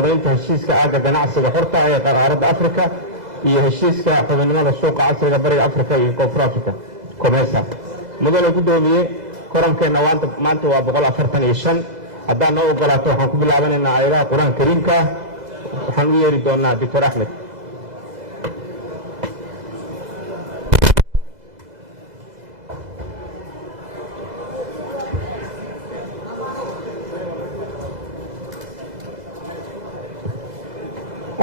codaynta heshiiska aagga ganacsiga xorta ee qaaradda Afrika iyo heshiiska xubinimada suuqa casriga bariga Afrika iyo Koonfur Afrika COMESA. mudane gudoomiye korankeena maanta waa 145 haddaan noo ogolaato waxaan ku bilaabanaynaa aayadaha qur-aanka kariimka waxaan u yeeri doonaa Dr. Axmed.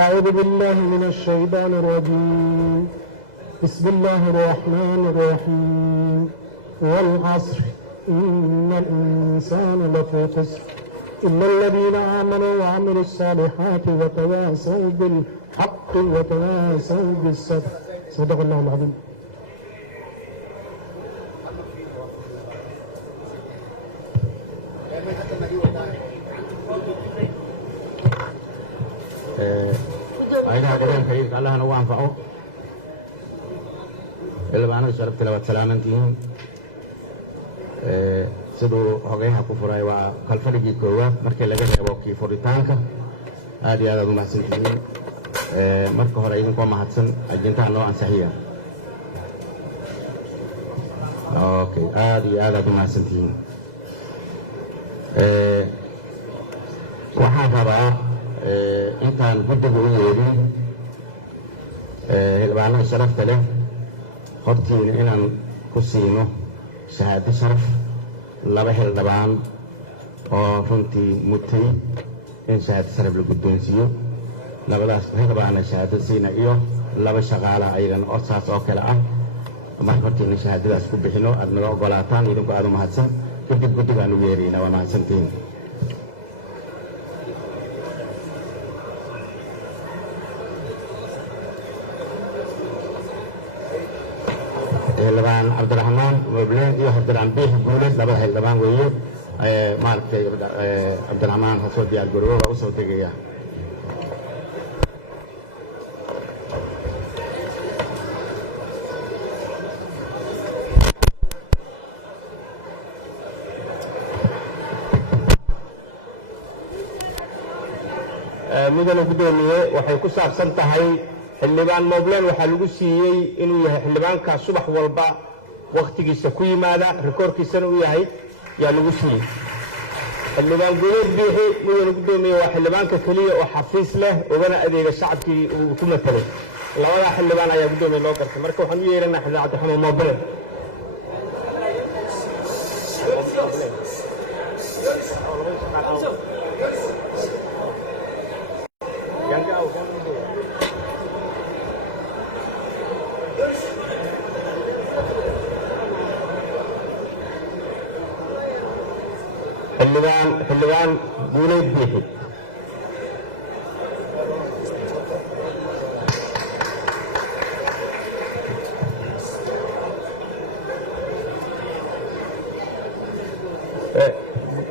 أعوذ بالله من الشيطان الرجيم. بسم الله الرحمن الرحيم. والعصر إن الإنسان لفي خسر إلا الذين آمنوا وعملوا الصالحات وتواصوا بالحق وتواصوا بالصبر. صدق الله العظيم. ayadaha qur-aanka kariimka allahna u anfaco ilbaanada sharafta leh waad salaamantihiin. siduu hogayaha ku furay waa kalfadhigii koowaad markii laga reebo kii furitaanka. aad iyo aad aad u mahadsantihiin. marka hore idinkoo mahadsan ajintaha noo ansaxiya. okay aad iyo aad aad u mahadsantihiin. waxaan rabaa intaan guddiga u yeedhin xildhibaanada sharafta leh hortiina inaan ku siino shahaado sharaf 2 xildhibaan oo runtii mutay in shahaado sharaf la guddoonsiiyo. labadaas xildhibaana shahaado siina iyo 2 shaqaale ayagana oo saas oo kale ah. marka hortiina shahaadadaas ku bixino aad naga ogolaataan idinku aad u mahadsan kadib guddigaan u yeerayna waa mahadsantihiin. xildhibaan cabdiraxmaan mobleen iyo xildhibaan biix guuleed 2 xildhibaan weeye. maaragtay cabdiraxmaan ha soo diyaar garooba u soo tegaya. mudane gudoomiye waxay ku saabsan tahay xildhibaan mobleen waxaa lagu siiyey inuu yahay xildhibaanka subax walba waqtigiisa ku yimaada rikoorkiisana u yahay yaa lagu siiyey. xildhibaan guuleed biixi mudane gudoomiye waa xildhibaanka keliya oo xafiis leh ugana adeega shacabkii uu ku matalay. 2 xildhibaan ayaa gudoomiye loo gartay. marka waxaan u yeeranaa xildhibaan cabdiraxmaan mobleen. xildhibaan guuleed biixi.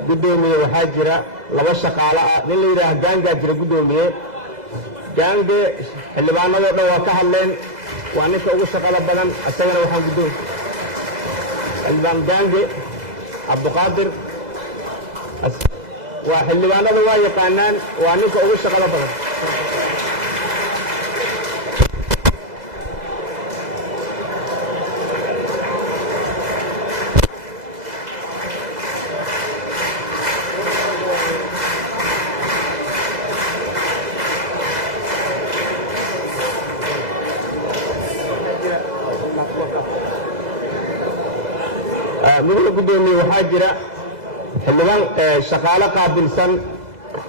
gudoomiye waxaa jira 2 shaqaale ah nin la yidhaaha gaangaa jira gudoomiye. gaange xildhibaanadoo dhan waa ka hadleen waa ninka ugu shaqada badan asagana waxaan guddoon xildhibaan gaange cabdiqaadir waa xildhibaanada waa yaqaanaan waa ninka ugu shaqada badan. mudane gudoomiye waxaa jira xildhibaan shaqaale qaabilsan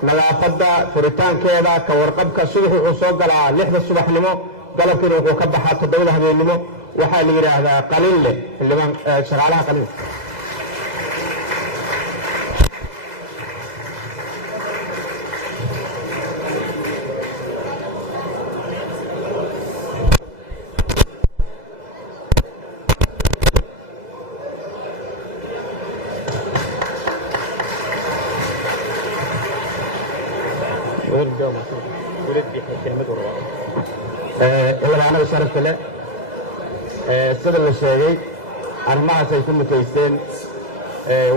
nadaafadda furitaankeeda ka warqabka. subax wuxuu soo galaa 6 subaxnimo galabkiina wuxuu ka baxaa 7 habeenimo. waxaa la yidhaahdaa qalin leh xildhibaan shaqaalaha qalin. xildhibaanada sharafta leh sida la sheegay arrimahaas ay ku mutaysteen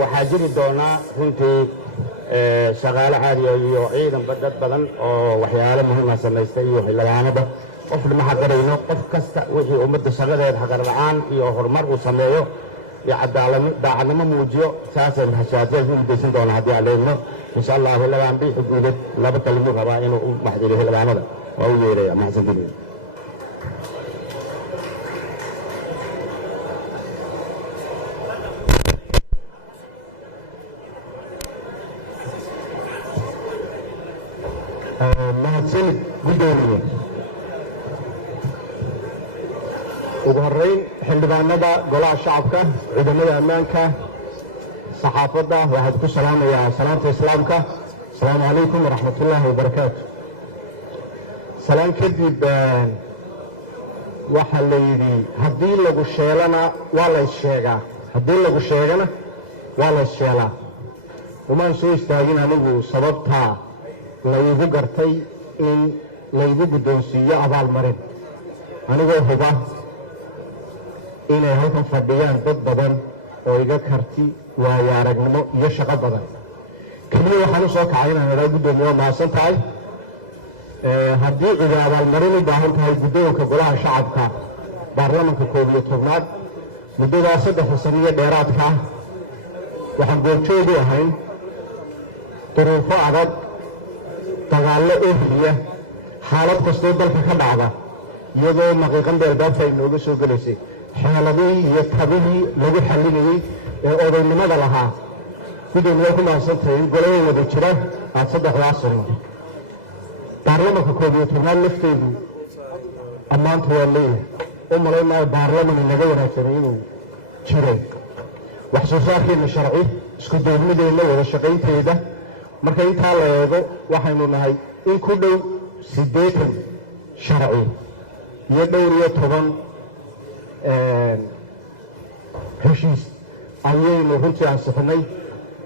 waxaa jiri doonaa runtii shaqaale caadiya iyo ciidanba dad badan oo waxyaalo muhiima samaystay iyo xildhibaanada qofna ma xaqirayno qof kasta wixii ummadda shaqadeed xaqar la'aan iyo horumar uu sameeyo iyo daacadnimo muujiyo saasaan hashaadiyad ku mudaysan doona haddii aan leedno insha allah xildhibaan biixi guuded laba kalimuu rabaa inuu u maxdiliyo xildhibaanada waa u yeeraya mahadsantiin mahadsanid gudoomiye ugu horeyn xildhibaanada golaha shacabka ciidamada ammaanka saxaafadda waxaad ku salaamayaa salaanta islaamka asalaamu calaykum waraxmatullaahi wabarakaatu salaan kadib waxaa la yidhi haddii lagu sheelana waa la issheegaa haddii lagu sheegana waa la issheelaa umaan soo istaagin anigu sababtaa laygu gartay in laygu guddoonsiiyo abaalmarin anigoo huba inay halkan fadhiyaan dad badan oo iga karti waayo aragnimo iyo shaqo badan keliya waxaan u soo kacay inaan idhaa guddoomiye waa mahadsan tahay haddii cidi abaalmarin u baahan tahay guddoonka golaha shacabka baarlamanka 11aad muddadaa 3 sano iyo dheeraadka ah waxaan goobjoog u ahayn duruufo adag dagaallo oohiya xaalad kastoo dalka ka dhacda iyadoo maqiiqan beelbaabta ay nooga soo gelaysay xeeladihii iyo tabihii lagu xallinayey ee odaynimada lahaa gudoomiye waa ku mahadsantahay in golada wada jira aad 3 sano baarlamanka 11aad lafteedu ammaanta waa leeyahay u malayn maayo baarlaman inaga wanaagsanay inuu jiray wax soo saarkeenna sharci isku duubnideenna wada shaqaynteeda marka intaa la eego waxaynu nahay in ku dhow 80 sharci iyo dhowr iyo 10 heshiis ayaynu runtii ansixinay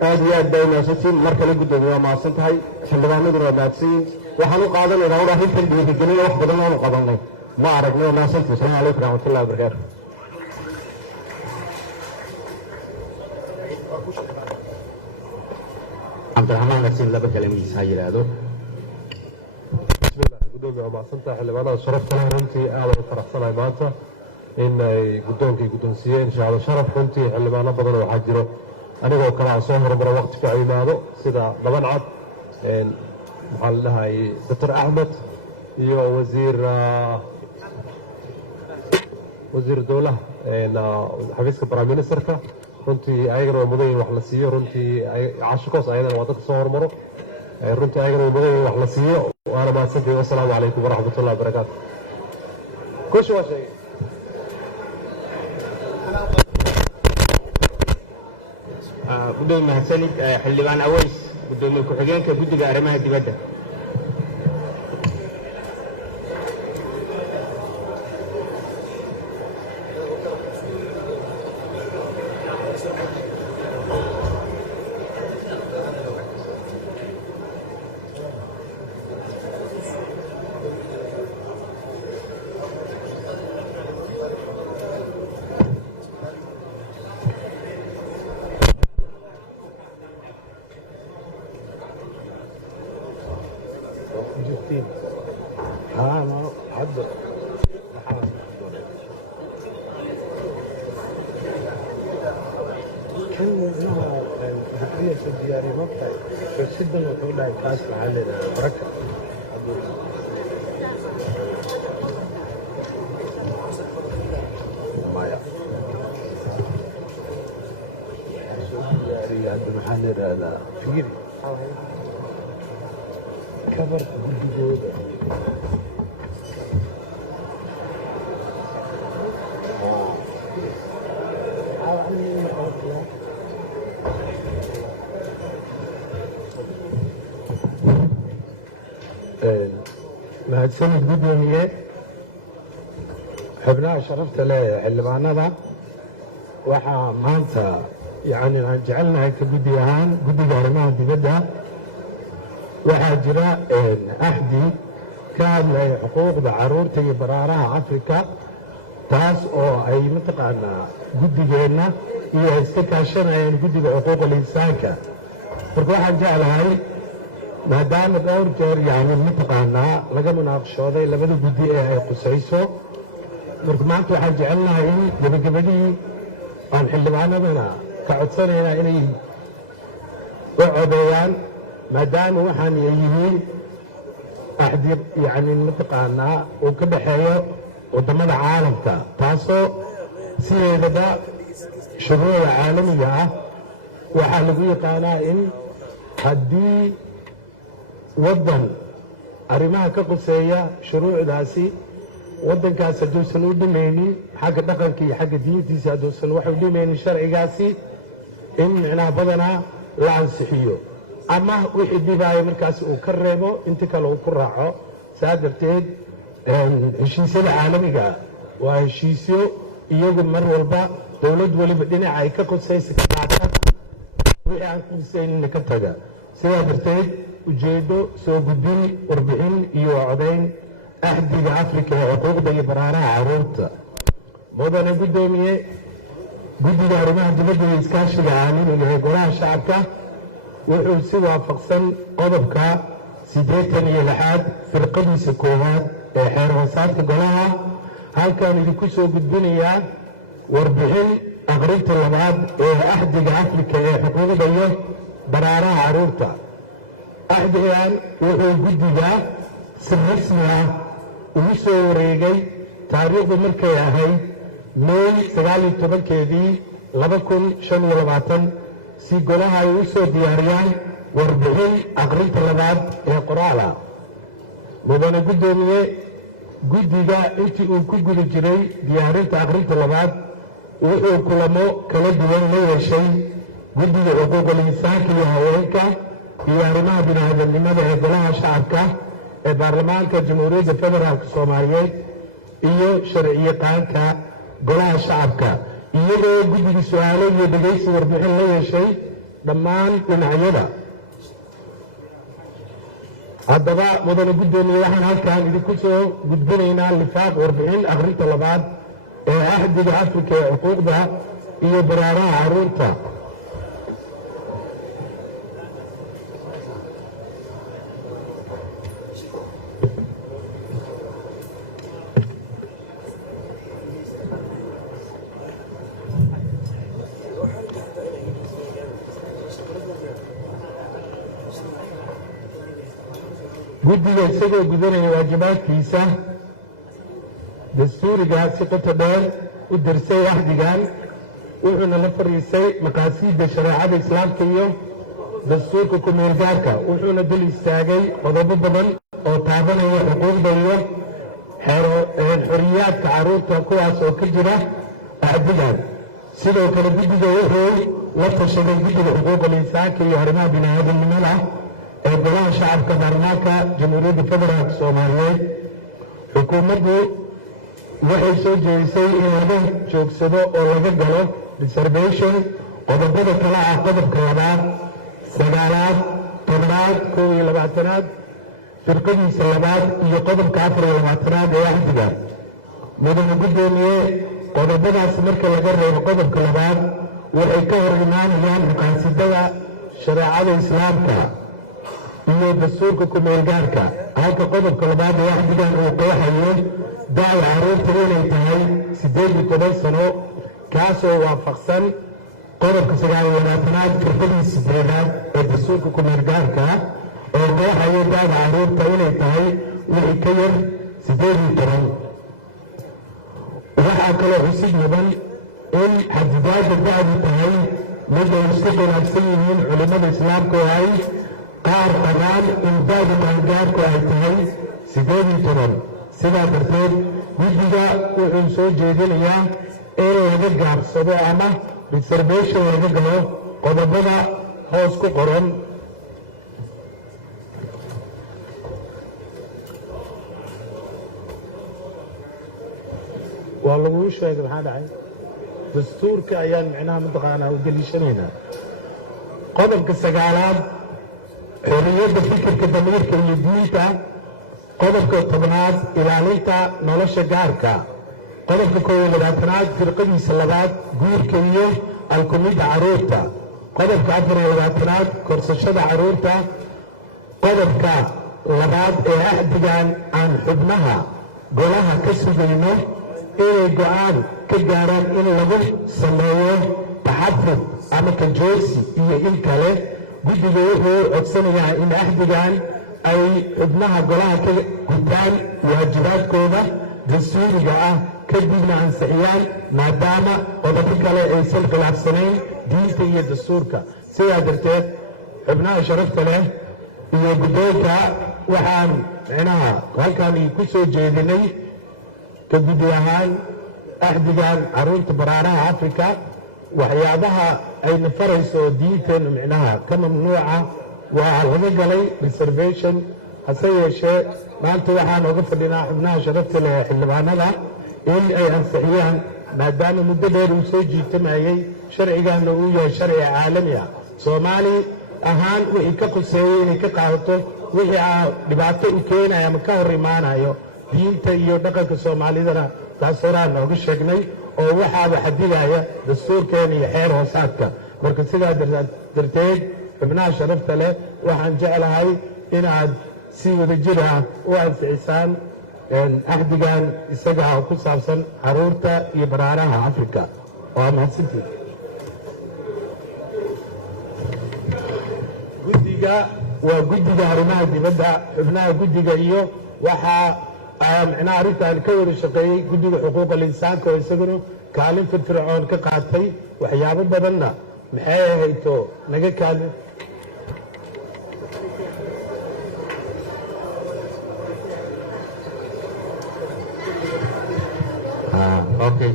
aad iyo aad baa mahadsantiin mar kale guddoomiye waa mahadsan tahay xildhibaanaduna waa mahadsanyiin waxaan u qaadanaynaa un arrintan dhiirigelin wax badan oonu qabanay ma aragnay waa mahadsantii asalaamu calaykum raxmatullahi wabarakaatu cabdiraxmaan nasiib laba kalamiis ha yidhaahdo bismillah gudoomiye waa mahadsantahay xildhibaanada sharafta leh runtii aad u faraxsanahay maanta in ay guddoonkay guddoonsiiyeen shahaado sharaf runtii xildhibaano badan waxaa jiro anigoo kale aan soo horumaro waqti fiican yimaado sida dhaban cad maxaa la dhahay dr axmed iyo wasiir dowlaha xafiiska prime ministerka runtii ayagana waa mudan yihin wax la siiyo runtii cashikoos ayadana waa dadka soo horumaro runtii ayagana waa mudan yihin wax la siiyo waana mahadsantihin wasalaamu calaykum waraxmatullahi wabarakaatu kushi waa sheegay gudoomiye mahadsanid xildhibaan aweys gudoomiye ku-xigeenka guddiga arrimaha dibadda mahadsanid gudoomiye xubnaha sharafta leh xildhibaanada waxaa maanta yani aan jecelnahay ka guddi ahaan guddiga arrimaha dibadda waxaa jira axdi ka hadlaya xuquuqda caruurta iyo baraaraha afrika taas oo ay mataqaanaa guddigeenna iyo ay iska kaashanayeen guddiga xuquuqul insaanka marka waxaan jeclahay maadaama dhowr jeer yani mataqaanaa laga munaaqashooday labada guddi ee ay qusayso marka maanta waxaan jecelnahay in gebagabadii aan xildhibaanadana ka codsanaynaa inay u codeeyaan maadaama waxaan ay yihiin axdi yani mataqaanaa uu ka dhexeeyo waddamada caalamka taasoo sideedaba shuruucda caalamiga ah waxaa lagu yaqaanaa in haddii waddan arrimaha ka quseeya shuruucdaasi waddankaas hadduusan u dhimaynin xagga dhaqanka iyo xagga diintiisa hadduusan wax u dhimaynin sharcigaasi in micnaha badanaa la ansixiyo ama wixii dhibaayo markaas uu ka reebo inta kale uu ku raaco saa darteed heshiisyada caalamiga waa heshiisyo iyagu mar walba dowlad weliba dhinaca ay ka qusaysa ka qaata wixii aan ku qusaynina ka taga sidaa darteed ujeeddo soo gudbin warbixin iyo codayn axdiga afrika ee xuquuqda iyo baraaraha carruurta mudane guddoomiye guddiga arrimaha dibadda iyo iskaashiga caalamiga ee golaha shacabka wuxuu si waafaqsan qodobka 86 firqadiisa koowaad ee xeer hoosaadka golaha halkaan idinku soo gudbinayaa warbixin aqrinta labaad ee axdiga afrika ee xuquuqda iyo baraaraha carruurta axdigan wuxuu guddiga si rasmi ah ugu soo wareegay taariikhdu markay ahayd May 19-keedii 2025 si golaha ay u soo diyaariyaan warbixin aqrinta labaad ee qoraala mudane guddoomiye guddiga intii uu ku guda jiray diyaarinta aqrinta labaad wuxuu kulamo kala duwan la yeeshay guddiga xuquuqul insaanka iyo haweenka iyo arrimaha bini'aadanimada ee golaha shacabka ee baarlamaanka jamhuuriyadda federaalk soomaaliyeed iyo sharciyaqaanka golaha shacabka iyadoo guddiga su-aalo iyo dhegaysi warbixin la yeeshay dhammaan dhinacyada haddaba mudane guddoomiye waxaan halkaan idinku soo gudbinaynaa lifaaq warbixin aqrinta labaad ee axdiga afrika ee xuquuqda iyo baraaraha carruurta guddiga isagoo gudanaya waajibaadkiisa dastuuriga si qoto dheer u darsay axdigan wuxuuna la fariisay maqaasiidda shareecada islaamka iyo dastuurka ku-meelgaarka wuxuuna dul istaagay qodobo badan oo taabanaya xuquuqda iyo xoriyaadka carruurta kuwaas oo ka jira axdigan sidoo kale guddiga wuxuu la tashaday guddiga xuquuqul insaanka iyo arrimaha bini'aadanimada ee golaha shacabka baarlamaanka jamhuuriyadda federaalk soomaaliyeed xukuumaddu waxay soo jeedisay in laga joogsado oo laga galo reservation qodobada kale ah qodobka 2, 9, 10, 11, 12 firqadiisa labaad iyo qodobka 24 ee axdiga mudane guddoomiye qodobadaas marka laga reebo qodobka labaad waxay ka hor imaanayaan maqaasidada shareecada islaamka iyo dastuurka ku-meelgaarka halka qodobka labaad ee axdigan uu qeexayo da'da carruurta inay tahay 18 sano kaasoo waafaqsan qodobka 19 firqadiisa 8 ee dastuurka ku-meelgaarka oo qeexayo da'da carruurta inay tahay wixii ka yar 18 waxaa kaloo xusid mudan in xadidaadda da'du tahay mid ay isku khilaafsan yihiin culimmada islaamka oo ay qaar qabaan in da'da qaangaarku ay tahay 18 sidaa darteed guddiga wuxuu soo jeedinayaa in laga gaabsado ama reservation laga galo qodobada hoos ku qoran waa laguu sheegay maxaa dhacay dastuurka ayaan micnaha mataqaanaa u deliishanaynaa qodobka 9 xorriyadda fikirka damiirka iyo diinta qodobka 10 ilaalinta nolosha gaarka qodobka 21 firqadiisa labaad guurka iyo alkumidda carruurta qodobka 24aad korsashada caruurta qodobka labaad ee ahdigan aan xubnaha golaha ka sugayno inay go'aan ka gaaraan in lagu sameeyo taxafud ama kajoogsi iyo in kale guddiga wuxuu codsanayaa in ahdigan ay xubnaha golaha ka gutaan waajibaadkooda dastuuriga ah kadibna ansixiyaan maadaama qodobo kale aysan khilaafsanayn diinta iyo dastuurka sidaa darteed xubnaha sharafta leh iyo guddoonka waxaan micnaha halkan ku soo jeedinay ka guddi ahaan ahdigan caruurta baraaraha afrika waxyaabaha ayna farayso oo diinteena micnaha ka mamnuuca waa laga galay reservation hase yeeshee maanta waxaan oga fadhinaa xubnaha sharafta leh xildhibaanada in ay ansixiyaan maadaama muddo dheer uu soo jiitamayey sharcigaana uu yahay sharci caalami ah soomaali ahaan wixii ka khuseeyey inay ka qaadato wixii dhibaato u keenaya ama ka hor imaanayo diinta iyo dhaqanka soomaalidana taas horaan nooga sheegnay oo waxaaba xadidaya dastuurkeena iyo xeer hoosaadka marka sidaa darteed xubnaha sharafta leh waxaan jeclahay inaad si wadajir ah u ansixisaan ahdigan isaga ku saabsan caruurta iyo baraaraha afrika waa mahadsantiid guddiga waa guddiga arrimaha dibadda xubnaha guddiga iyo waxaa micnaha arrintan ka wada shaqeeyey guddiga xuquuqal insaanka oo isaguna kaalin firfircoon ka qaatay waxyaabo badanna maxay ahayto naga kaalin okay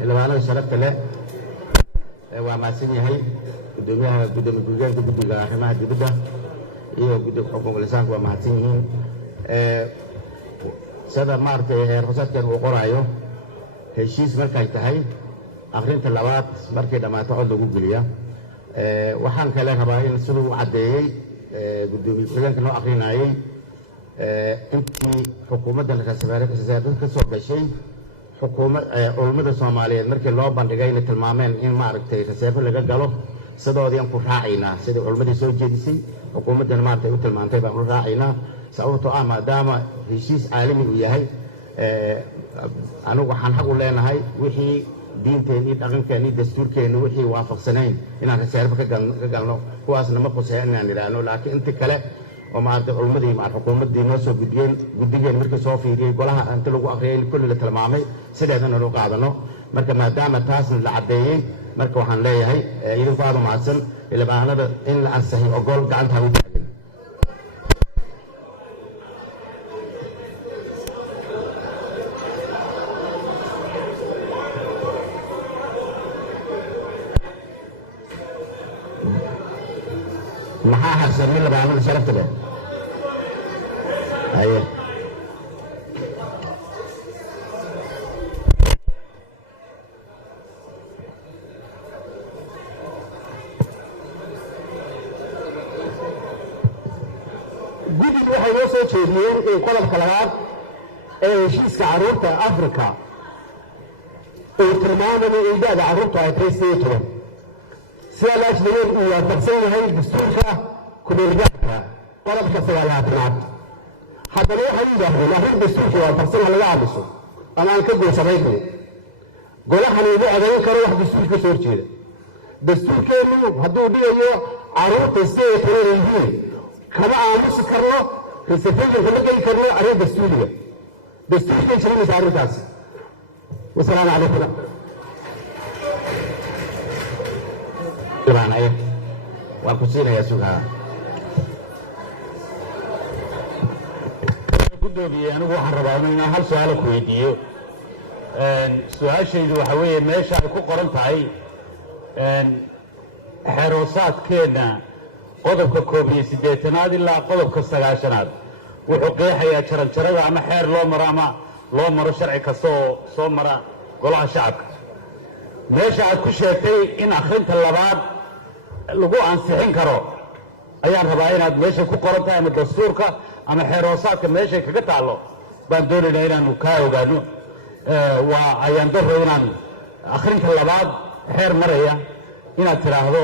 xildhibaanada sharafta leh waa mahadsan yahay gudoomiyaha gudoomiye guddiga arrimaha dibadda iyo guddiga xuquuqul insaanka waa mahadsan yihiin sida maaragtay heer hoosaadkan uu qoraayo heshiis markay tahay akhrinta labaad markay dhammaato cod lagu geliya waxaan kale rabaa in siduu u caddeeyey gudoomiye ku-xigeenka noo akhrinayey intii xukuumadda rasaarada ka soo gashay culummada soomaaliyeed markii loo bandhigay inay tilmaameen in maaragtay raseefo laga galo sidoodii aan ku raacaynaa sidai culummadii soo jeedisay xukuumaddana maaragtay u tilmaantay baan u raacaynaa sababtoo ah maadaama heshiis caalami uu yahay anigu waxaan xaq u leenahay wixii diinteenii dhaqankeenii dastuurkeenni wixii waafaqsanayn inaan raseefo ka galno kuwaasna ma quseeya inaan idhaahno laakiin inta kale oo maaragtay culummadii xukuumaddii noo soo gudbiyeen guddigeen markii soo fiiriyey golaha inta lagu akhriyay kulli la tilmaamay sideedana loo qaadano marka maadaama taasna la caddeeyey marka waxaan leeyahay idinku aad u mahadsan xildhibaanada in la ansaxiyo ogol gacanta u taagin maxaa harsan xildhibaanada sharafta leh haye guddigu waxay noo soo jeediyeen in qodobka labaad ee heshiiska caruurta afrika uu tilmaamayo in da'da carruurtu ay tahay 18 sidaa laashnageed uu waafaqsan yahay dastuurka kumeelgaarka qodobka 9aad haddana waxay yidhaahdeen arrin dastuurka waafaqsan ha laga aamuso ama aan ka goosamaynay golahani uma odayn karo wax dastuurka ka soo horjeeda dastuurkeennu hadduu dhigayo carruurta 18 yihiin kama aamusi karno reservation kama geli karno arrin dastuuriga dastuurkay jirinaysa arrintaasi wasalaamu calaykum waan ku siinayaa sugaa gudoomiye anigu waxaan rabaa inaan hal su-aalo ku weydiiyo su-aashaydu waxa weeye meesha ay ku qoran tahay xeroosaadkeenna qodobka 81aad ilaa qodobka 9aad wuxuu qeexayaa jaranjarada ama xeer loo maro ama loo maro sharci kasta oo soo mara golaha shacabka meesha aad ku sheegtay in akhrinta labaad lagu ansixin karo ayaan rabaa inaad meeshay ku qoran tahay ama dastuurka ama xeer hoosaadka meeshay kaga taallo baan doonaynaa inaanu kaa ogaano waa ayaan daro inaan akhrinta labaad xeer maraya inaad tidhaahdo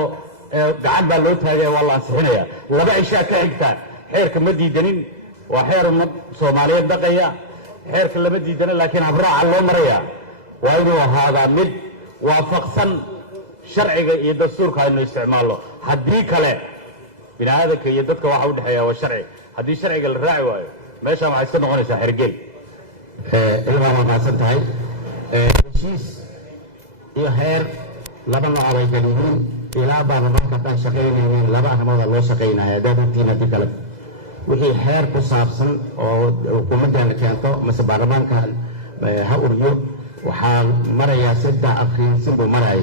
gacan baa loo taagaya waa la ansixinaya laba cishaa ka xigtaan xeerka ma diidanin waa xeer ummad soomaaliyeed dhaqaya xeerka lama diidana laakiin habraaca loo maraya waa inuu ahaadaa mid waafaqsan sharciga iyo dastuurka aynu isticmaalno haddii kale bini aadanka iyo dadka waxa u dhexeeya waa sharci haddii sharciga la raaci waayo meeshaan waxay iska noqonaysaa xergel ilmaa waa mahadsan tahay heshiis iyo heer laba nooc bay kala yihiin ilaa baarlamaanka haddaan shaqaynaynin laba arrimooda loo shaqaynaya haddaad ogtiin haddii kale wixii heer ku saabsan oo xukuumaddaana keento mase baarlamaanka ha uriyo waxaa marayaa saddex akhriinsin buu marayay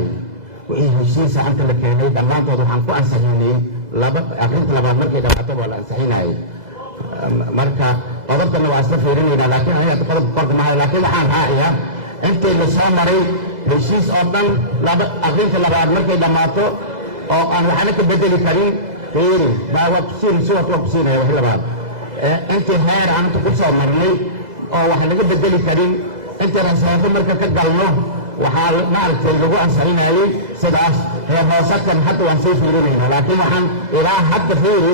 wixii heshiisa anta la keenay dhammaantood waxaan ku ansaxinay akhrinta labaad markay dhamaato waa la ansixinayay marka qodobkana waa isla fiirinaynaa laakiin aniga qodobka korka maayo laakiin waxaan raaciyaa intii la soo maray heshiis oo dhan akhrinta labaad markay dhammaato oo aan waxna ka bedeli karin fiiri waa kusiinaysa waa kusiinaya wax labaad intii heer aan inta ku soo marnay oo wax laga bedeli karin intii rasaafo marka ka galno waxaa maaragtay lagu ansixinayay sidaas heer hoosadkan hadda waan soo fiirinaynaa laakiin waxaan ilaa hadda fiiri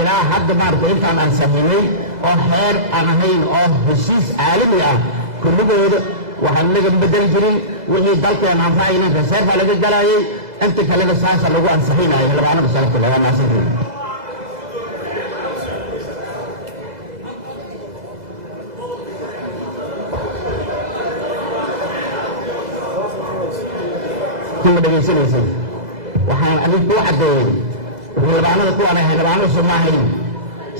ilaa hadda maaragtay intaan ansixinay oo heer aan ahayn oo heshiis caalami ah kulligooda waxaan laga bedeli jirin wixii dalkeena anfacaynin reserva laga galayay inta kalena saasa lagu ansixinayo xildhibaanada sharafta leh waa mahadsantihiin kuma dhegaysanaysa waxaan adig kuu caddeeyey xildhibaanada kuwaan ahay xildhibaanada soo ma ahayn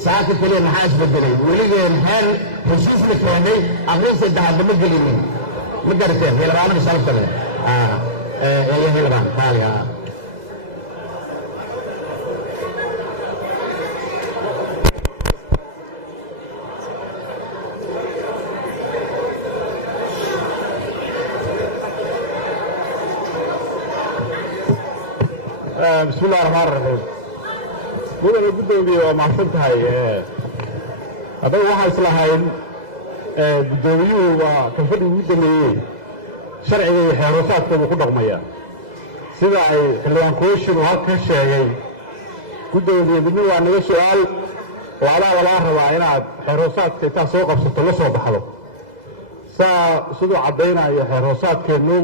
saaka keliya maxaa isbedelay weligeen heer heshiis la keenay akhrin saddexaadba ma gelinin ma garateen xildhibaanada sharafta leh iyo xildhibaan qaaliga بسم الله الرحمن الرحيم مدن gudoomiye waa mahadsan tahay adaga waxaa islahayn gudoomiyuhu waa kalfadhi ugu dameeyey sharciga iyo xeeroosaadkooda ku dhaqmaya sida ay xildhibaan kooshin uu halka sheegay gudoomiye midna waa naga su-aal oo adaa lagaa rabaa inaad xeeroosaadka intaad soo qabsato la soo baxdo siduu caddaynayo xeeroosaadkeennu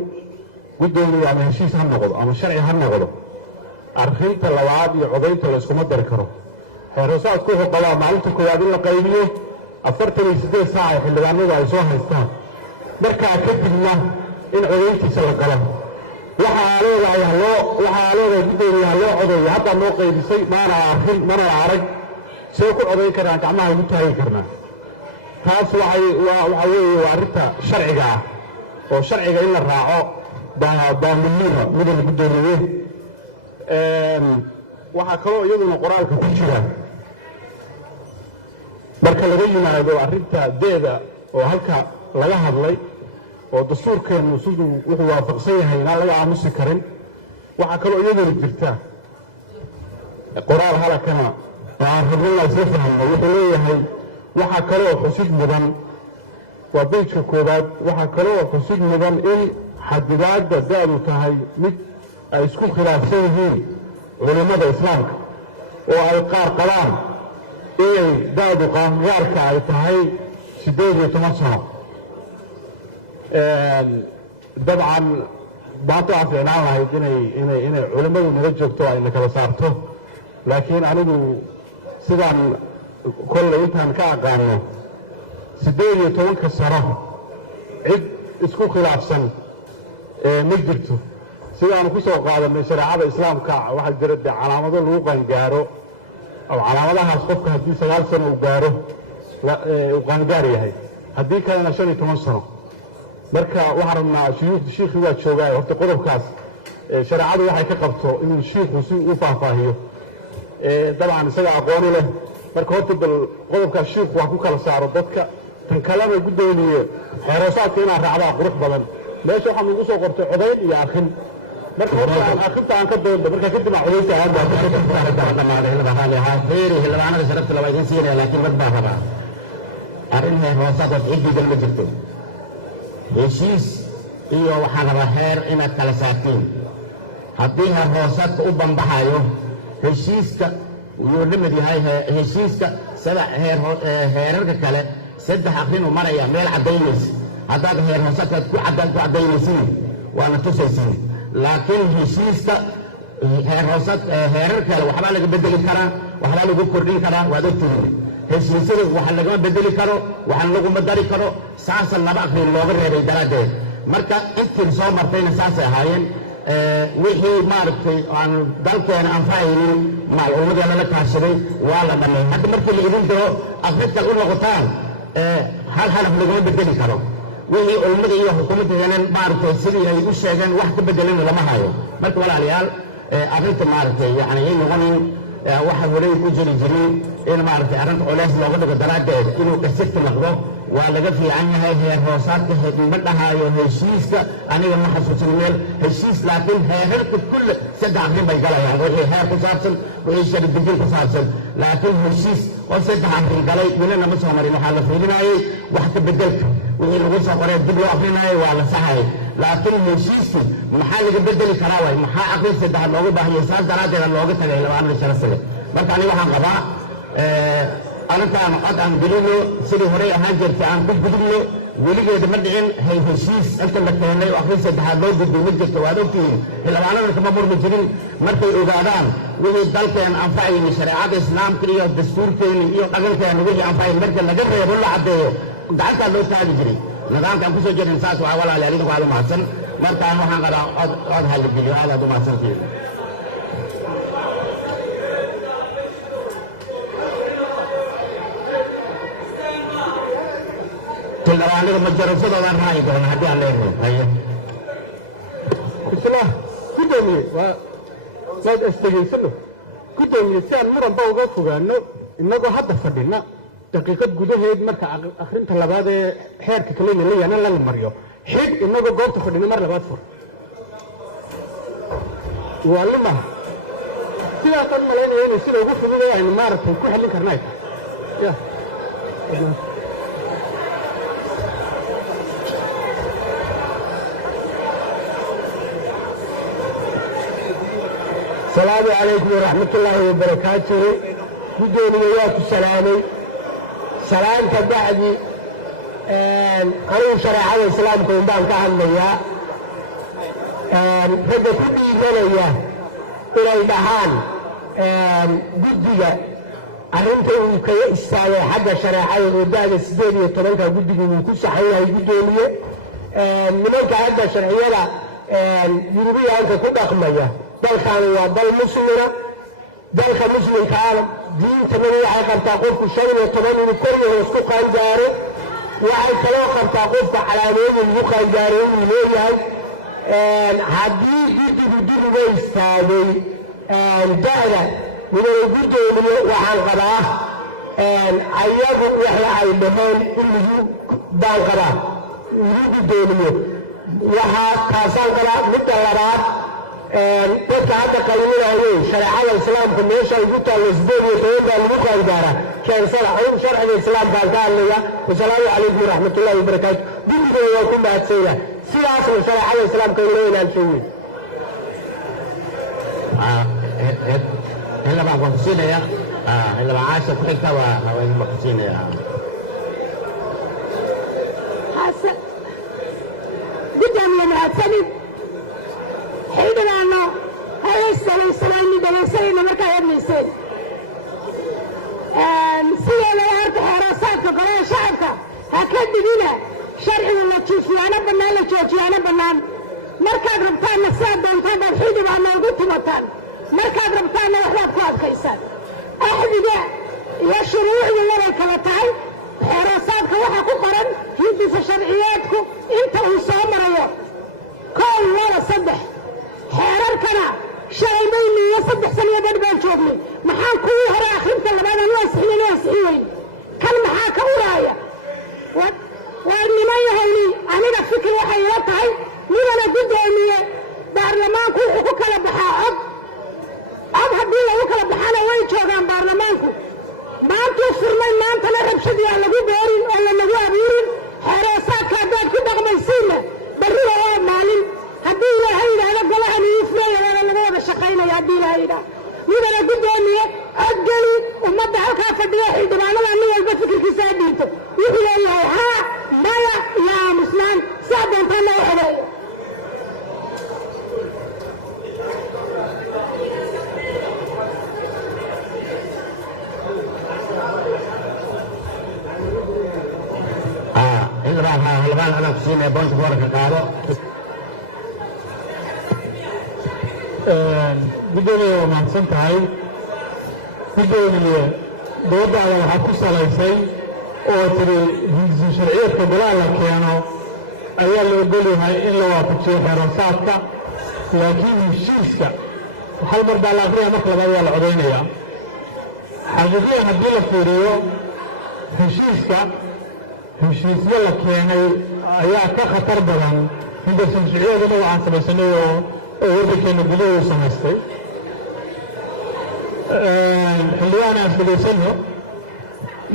gudoomiye ama heshiis ha noqdo ama sharci ha noqdo arrinta labaad iyo codaynta la iskuma dari karo xeeroosaadku wuxuu qabaa maalinta koowaad in la qaybiyo 48 saac ay xildhibaanadu ay soo haystaan markaa kadibna in codayntiisa la galo waxaa leedahay gudoomiye ha loo codeeyo haddaa noo qaybisay maana arag see ku codayn karnaa gacmaha ugu taagi karnaa taas waxa weeye waa arrinta sharciga ah oo sharciga in la raaco baa muhiima mudana gudoomiye waxaa kaloo iyaduna qoraalka ku jira marka laga yimaado arrinta deeda oo halka laga hadlay oo dastuurkeennu siduu wuxuu waafaqsan yahay inaan laga aamusi karin waxaa kaloo iyaduna jirta qoraal halakana oo aan rabno inaan isla fahmno wuxuu leeyahay waxaa kaloo xusid mudan waa beyjka koowaad waxaa kaloo xusid mudan in xadidaadda da-du tahay mid ay isku khilaafsan yihiin culimmada islaamka oo ay qaar qabaan inay da-du qaangaarka ay tahay 18 sano dabcan maanta waxaa fiicnaan lahayd inay culimmadu naga joogto ay na kala saarto laakiin anigu sidaan kolley intaan ka aqaano 18 sano cid isku khilaafsan ma jirto sidaanu ku soo qaadanay shareecada islaamka waxaa jira dee calaamado lagu qaangaaro oo calaamadahaas qofka haddii 9 sano uu gaaro uu qaangaar yahay haddii kalena 15 sano marka waxaan rabnaa shiikhii waa joogaa horta qodobkaas shareecadu waxay ka qabto inuu shiikhu si u faahfaahiyo dabcan isaga aqooni leh marka horta bal qodobkaas shiikhu waa ku kala saaro dadka tan kalena gudoomiye xeeroosaadka inaa raacdaa qurux badan meesha waxaa lagu soo qortay codayn iyo akhin marka horta aan akhinta aan ka doonno marka kadib aan codaynta aan baa xildhibaanada sharafta laba idin siinaya laakiin mid baa rabaa arrin xeeroosaad oo ciddiidan ma jirto heshiis iyo waxaan rabaa heer inaad kala saartiin haddii heer hoosaadka u bambaxayo heshiiska wuu la mid yahay heshiiska sida heerarka kale 3 aqrin uu maraya meel cadaynaysa haddaad heer hoosaadkaad ku cadaynaysiin waana tusaysiin laakiin heshiiska heerar kale waxbaa laga bedeli karaa waxbaa lagu kordhin karaa waad ogtihiin heshiisyada waxa lagama bedeli karo waxaan laguma dari karo saasa 2 aqrin looga reebay daraaddeed marka intii soo martayna saasay ahaayeen wixii maaragtay aan dalkeena anfacaynin macluumadeena la kaashaday waa la dhamay hadda markii la idin diro afrika u noqotaan hal xaraf lagama bedeli karo wixii culimada iyo xukuumadda yeelan maaragtay sidii ay u sheegeen wax ka bedelina lama hayo marka walaalayaal arrinta maaragtay yani ay noqonin waxa horey u jiri jirin in maaragtay arrinta culays looga dhigo daraaddeed inuu dhexsirka noqdo waa laga fiican yahay heer hoosaadka ma dhahaayo heshiiska aniga ma xasuusin meel heshiis laakiin heerarka kulle 3 aqrin bay galayaan wixii heer ku saabsan wixii sharci-dejin ku saabsan laakiin heshiis oo 3 aqrin galay welina ma soo marin waxaa la fiilinayay wax ka bedelka wixii lagu soo qoray dib loo aqrinayay waa la saxayay laakiin heshiiskii maxaa laga bedeli karaa waay maxaa aqrin 3 looga baahiyay saas daraaddeed looga tagay labaana sharafsade marka aniga waxaan qabaa arrintaan cod aan gelino sidii horey ahaan jirtay aan ku gudubno weligeeda ma dhicin heshiis inta la keenay oo aqrin 3 loo gudbay ma jirto waad ogtihiin xildhibaanada kama murmi jirin markay ogaadaan wixii dalkeen anfacayni shareecada islaamka iyo dastuurkeeni iyo dhaqankeena wixii anfacay marka laga reebo la caddeeyo gacantaa loo taagi jiray nidaamkaan kusoo jirin saas waa walaali adiga waad u mahadsan markaan waxaan qabaa cod halageliyo aadaad u mahadsantihiin tildabaaniga majarafadoodan raaci doona haddii aan leeyahay haye bismillah gudoomiye waad isdhegaysano gudoomiye si aan muranba uga fogaano innagoo hadda fadhina daqiiqad gudaheed marka akhrinta labaad ee xeerka kalena leeyahna la mariyo xig innagoo goobta fadhina mar labaad fur waa limaha sidaasaan malaynaya inay sida ugu fudud aynu maaragtay ku xallin karnay السلام عليكم ورحمة الله وبركاته بدون وياك سلامي سلام تبعدي أنا شرع الإسلام كون بان كهنيا هذا كل جنيا إلى البحان جدية أنت كي استوى حدا شرع الوداد السديري ترى جدية وكل صحيح جدية منك هذا شرعية لا يروي أنت كل أقمية dalkan waa dal muslima dalka muslimka ah diintana waxay qabtaa qofku 15 inuu kor hoos ku qaangaaro waxay kaloo qabtaa qofka calaamooyin lagu qaangaaro inuu leeyahay haddii guddigu istaagay da'da midoo gudoomiye waxaan qabaa ayagu waxa ay dhaheen in lagu baan qabaa lagu gudoomiye waxaa kaasaan qabaa midda labaad dadka hadda qalinayay shareecada islaamka meesha ay ku taalo isbeedyo baa lagu qaangaaraa keensada ayuu sharciga islaamka ka hadlaya wasalaamu calaykum waraxmatullaahi wabarakaatu guddiga waa ku mahadsanyahay sidaasna shareecada islaamka inoo ilaalshowe إلا بعض وحسينيا إلا بعاشة كحكة وين وحسينيا حسن قدام يا معتني حينما أنه هاي السلام من سنة مركا يا ابن السيد سيئة الأرض حراسات قراء شعبك هكذا بنا شرع ولا تشوفي أنا بنان لا تشوفي أنا بنان مركا ربطان نساد دانتان بالحيدة وأنا قلت مطان مركا ربطان وحلاب قواد كيسان أحذي يا شروع ولا الكلاتاي حراساتك وحا قرن يدي في شرعياتكم انت وصامر يوم كل ولا صدح حراركنا شايبين يصدح سنة بدبان شوفني محان كوي هرا أخرمت اللي بعد الله سحيوين كان محاك ورايا وإني ما يهيني أنا فكر وحياتي من أنا قدامي بارلمانكو حقوق لبحاء أب هدي له وكلا بحانا وين شوغان بارلمانكو ما أنتو فرمين ما xildhibaan anaa ku siinaya boonta foorarka qaado. gudoomiye waa mahadsan tahay. gudoomiye doodaada waxaa ku salaysay oo tiri hindisi sharciyeedka golaha la keeno ayaa la ogol yahay in la waafajiyo xeerarsaadka, laakiin heshiiska hal mar baa la aqriyaa, marka labaad waa la codaynayaa. xaqiiqiyan haddii la fiiriyo heshiisyo la keenay ayaa ka khatar badan hindisi sharciyeed inagu aan samaysanay oo waddankeena gudaha u samaystay. xildhibaan aan fadhiisano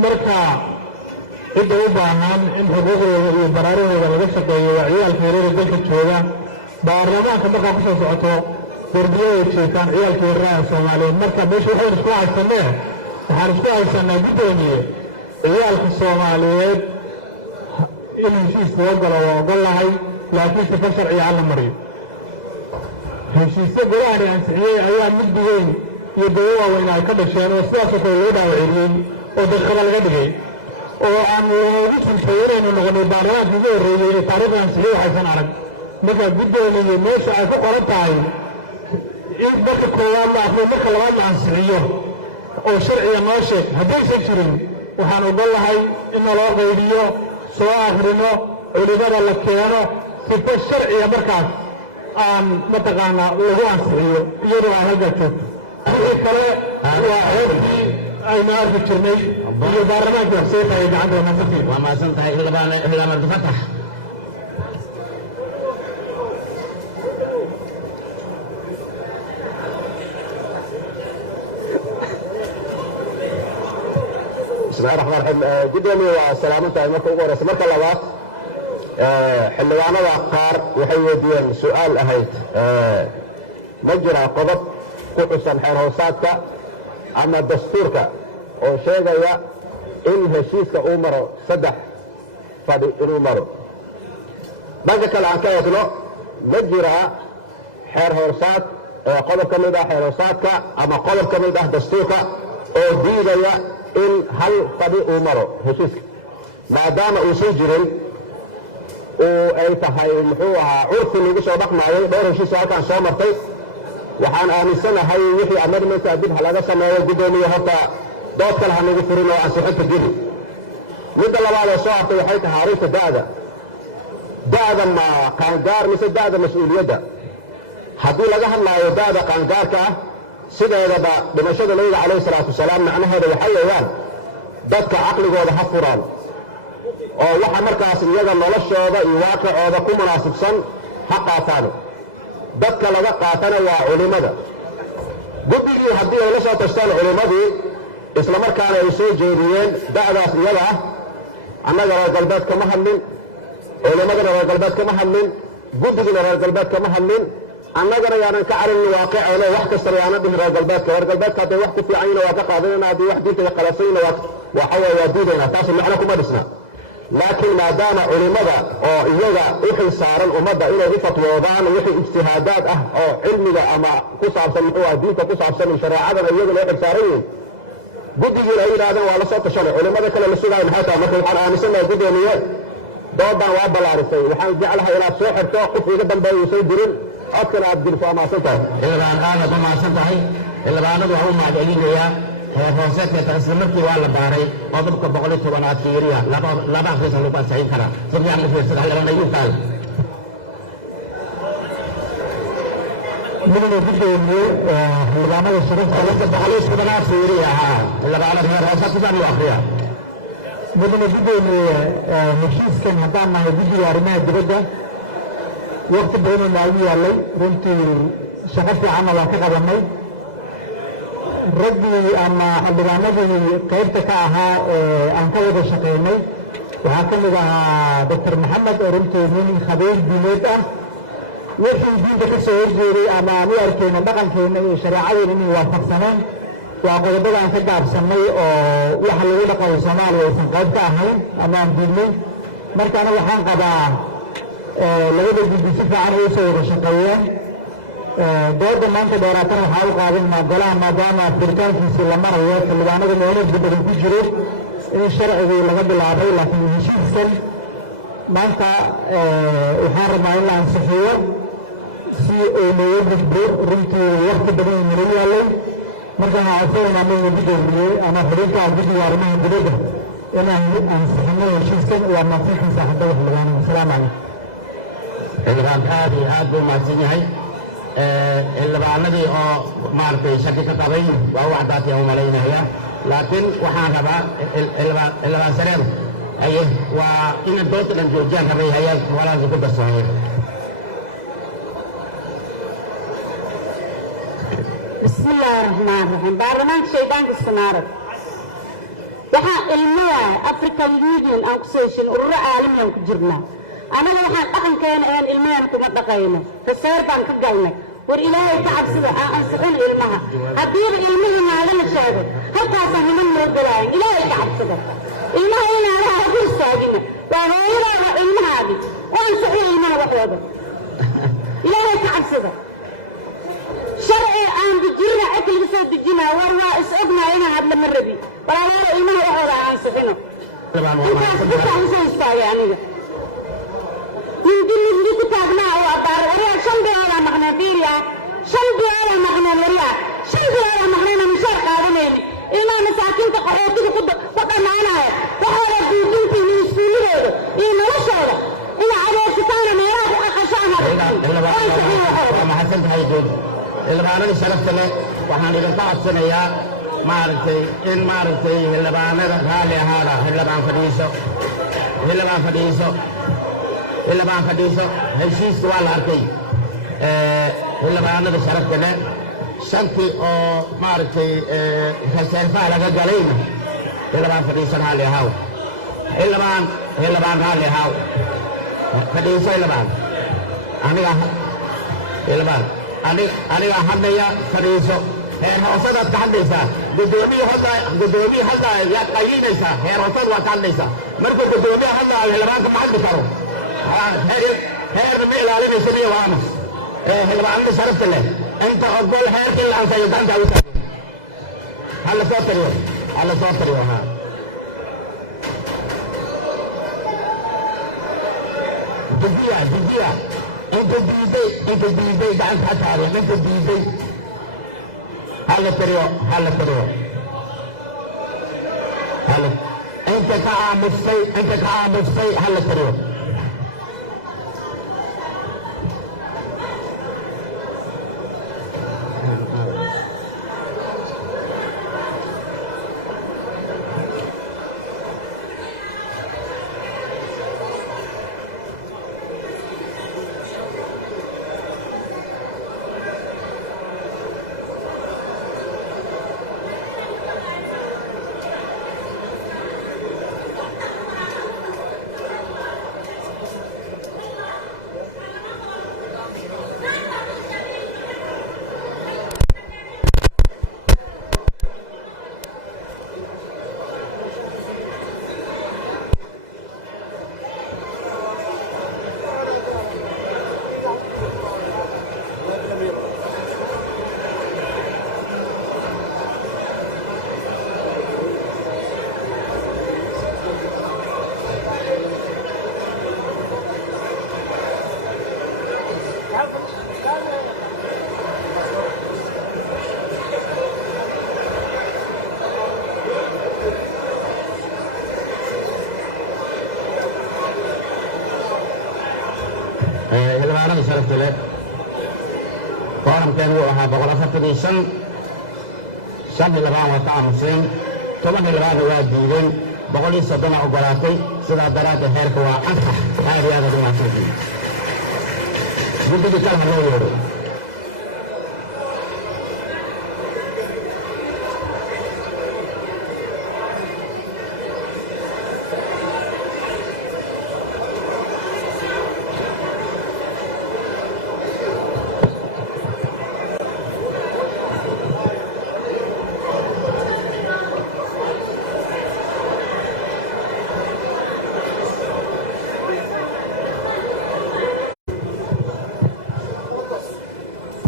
marka cidda u baahan in xuquuqdooda iyo baraarahooda laga shaqeeyo waa ciyaalka yareera dalka jooga. baarlamaanka markaa ku soo socoto darbiyada jeetaan ciyaalka yareeraha Soomaaliyeed. marka meesha waxaynu isku haysanee waxaan isku haysanaa gudoomiye ciyaalka Soomaaliyeed in heshiis loo galo waa ogol lahay, laakiin sifa sharciga hala mariyo. heshiisyo golahani ansixiyey ayaa mugdi weyn iyo dawo waaweyn ay ka dhasheen oo sidaasoo kale loo dhaawaciyey oo daqiiqada laga dhigay oo aan loogu tuntay inaynu noqonay baarlamaankii ugu horreeyey ee taariikhda ansixiyey waxaysan arag. marka gudoomiye meesha ay ku qoran tahay in marka koowaad la aqriyo marka labaad la ansixiyo oo sharciga noo sheeg, haddaysan jirin waxaan ogol lahay in naloo qaydiyo, soo akhrino, culimada la keeno, sifa sharciga markaas aan mataqaanaa lagu ansixiyo iyadoo aan halkaa joogto. wixii kale waa ceebtii aynu arki jirnay iyo baarlamaankii waxseeta ay gacanta wanaagsantii. waa mahadsan tahay xildhibaan Abdifatax. bismillahi raxmaan raxiim. gudoomiye waa salaaman tahay marka ugu horeysa. marka labaad xildhibaanada qaar waxay weydiiyeen su-aal ahayd ma jira qodob ku xusan xeer hoosaadka ama dastuurka oo sheegaya in heshiiska uu maro 3 fadhi inuu maro. dhanka kale aan ka eegno ma jira xeer hoosaad qodob ka mid ah xeer hoosaadka ama qodob ka mid ah dastuurka oo diidaya in hal fadhi uu maro heshiiska. maadaama uusan jirin ay tahay muxuu ahaa curfi lagu soo dhaqmaayay dhowr heshiis oo halkaan soo martay, waxaan aaminsanahay wixii amendmenta dib ha laga sameeyo. gudoomiye horta dood kale ha nagu furin oo ansixinta geli. midda labaad ee soo hartay waxay tahay arrinta da'da ma qaangaar mise da'da mas-uuliyadda. haddii laga hadlaayo da'da qaangaarka ah sideedaba dhimashada nabiga calayhi salaatu wasalaam macnaheeda waxaa weeyaan dadka caqligooda ha furaan oo waxa markaas iyaga noloshooda iyo waaqicooda ku munaasibsan ha qaataan. dadka laga qaatana waa culimmada. guddigii haddii ay la soo tashtaan culimmadii islamarkaana ay soo jeediyeen da'daas iyada ah, annaga reer galbeed kama hadlin, culimmadana reer galbeed kama hadlin, guddigina reer galbeed kama hadlin, annagana yaanan ka carinin waaqicooda wax kastana yaanan dhihin reer galbeedka. reer galbeedka hadday wax ku fiican yihiin waa ka qaadanayna, haddii wax diinta qalasayna waa diidaynaa. taasu macno kuma dhisna. laakiin maadaama culimmada oo iyaga u xil saaran ummadda inay u fatwoodaan wixii ijtihaadaad ah oo cilmiga ama ku saabsan muxuu ah diinta ku saabsan shareecadana iyaguna u xil saaran yihiin, guddigiina ay yidhaahdeen waa la soo tashanay. culimmada kale la sugaayo maxay tahay? marka waxaan aaminsanahay gudoomiye doodan waa ballaarisay. waxaan jeclahay inaad soo xirto qof iga dambeeya uusan jirin, codkana aad geliso. waa mahadsan tahay xildhibaan aad u mahadsan tahay. xildhibaanadu waxaan u mahadcelinayaa heer hooseedka isla markii waa la baaray qodobka 110 fiiriya laba akhrisan lagu ansixin karaa. si fiican u fiirsada xildhibaan ayuu taal. midna gudoomiye xildhibaanada sharafta leh 110 fiiriya xildhibaanada heer hooseed ku saan u akhriya. midna gudoomiye heshiiskan haddaan nahay guddiga arrimaha dibadda waqti badanoo noogu yaallay, runtii shaqo fiicanna waa ka qabanay. raggii ama xildhibaanadii qaybta ka ahaa aan ka wada shaqaynay waxaa ka mid ahaa doctor maxamed oo runtii nin khabiir diineed ah. wixii diinta ka soo horjeeday ama aan u arkayna dhaqankeenna iyo shareecadeena inay waafaqsaneen waa qodobada aan ka gaabsannay oo waxa lagu dhaqayo Soomaaliya aysan qayb ka ahayn ama aan diidnay. markaana waxaan qabaa labada guddi si fiican ay u soo wada shaqeeyeen. dooda maanta dheeraatana waxaa u qaadanaa golaha maadaama furitaankiisii la marayo xildhibaanada meelo badan ku jiro in sharcigii laga bilaabay, laakiin heshiiskan waxaan qabaa in la waafajiyo dastuurka iyo xeerarka dalka. waxaan kaloo qabaa in la waafajiyo dastuurka iyo xeerarka maanta waxaan rabnaa in la ansixiyo si uu nooga gudbo runtii waqti badan nala yaalay markaan codsanayna anaga guddoomiyey ama xubinta guddiga arrimaha dibadda inaan ansixino heshiiskan waa mahadsantiin saaxiibada xildhibaan. Asalaamu calaykum. xildhibaan aad iyo aad buu mahadsan yahay. xildhibaanadii oo maaragtay shaki ka qabay waa u caddaatay aan u malaynaya, laakiin waxaan rabaa xildhibaan sareer haye waa ina doodta dhan joojiyaan rabay hayaan walaasi ku darsoonay. بسم الله الرحمن الرحيم. برلمان شيطان كسنارة. waxaan ilmaha African Union aan ku seeshin urur caalami aan ku jirnaa. anaga waxaan dhaqankeena aan ilmahan kuma dhaqayno. fasaar baan ka galnay. war ilaahay ka cabsida aan ansixin ilmaha. haddii ilmaha naaga la sheego halkaas aan niman loo galaayin. ilaahay ka cabsida. ilmaha inaan laha ku istaagina. waa hooyada waa ilmahaadi. waan ansixin ilmaha waxooda. ilaahay ka cabsida. sharci aan dijirna akil soo dijina war waa is ognaay inaan hadla ma rabi walaalaha ilmaha waxooda aan sixino intaas waxaan soo istaagay aniga min ku taagnaa oo abaar wariyaa 5 bilood aan maqnaa biiriya 5 bilood aan maqnaa wariyaa 5 bilood aan maqnaa mushaar qaadanayni ilmaha masaakiinta qaxootiga ku dhamaanaya waxooda duudintii iyo iskuuladooda iyo noloshooda ina adeegsataana meelaha ku qaqashaan waa mahadsan tahay joog. xildhibaanada sharafta leh waxaan idinka codsanayaa maaragtay in maaragtay xildhibaanada raalli ahaada. xildhibaan fadhiiso heshiiska waa la arkay. xildhibaanada sharafta leh shantii oo maaragtay kalseerfaha laga galayna xildhibaan fadhiiso raalli ahaaw. xildhibaan raalli ahaaw fadhiiso aniga hadlaya fadhiiso. heer hoosadaad ka hadlaysaa. gudoomiye hadda yaad qayiinaysaa. heer hoosad waa ka hadlaysaa. marka gudoomiye hadlaayo xildhibaanka ma hadli karo. heerna ma ilaalinaysa miyo waamus. xildhibaanada sharafta leh inta ogol heerkii la ansayo gacanta u taagay. hala soo tariyo ha jijiya انت ديدي دعم حتى انت ديدي هلا تريو هلا انت كعامل في هلا تريو xildhibaanada sharafta leh kooramkeen wuu ahaa 145 xildhibaan waa ka aamuseen 10 xildhibaanna waa diideen 130 ogolaatay. sidaa daraaddeed heerka waa ansax. aad iyo aad u mahadsantihiin. guddiga kale ha loo yeedho.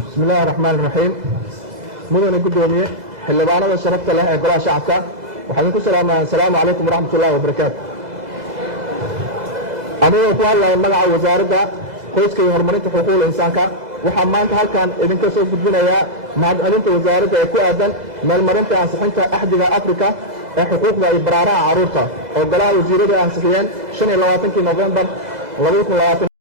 بسم الله الرحمن الرحيم. مدن قدومية xildhibaanada sharafta leh ee golaha shacabka waxaan ku salaamayaa. assalaamu calaykum waraxmat ullahi wabarakaatu. anigoo ku hadlaya magaca wasaaradda qoyska iyo horumarinta xuquuqda insaanka waxaa maanta halkan idinka soo gudbinayaa mahadcelinta wasaaradda ee ku aadan meelmarinta ansixinta axdiga afrika ee xuquuqda iyo baraaraha carruurta oo golaha wasiirada ansixiyeen 25 Novembar 2020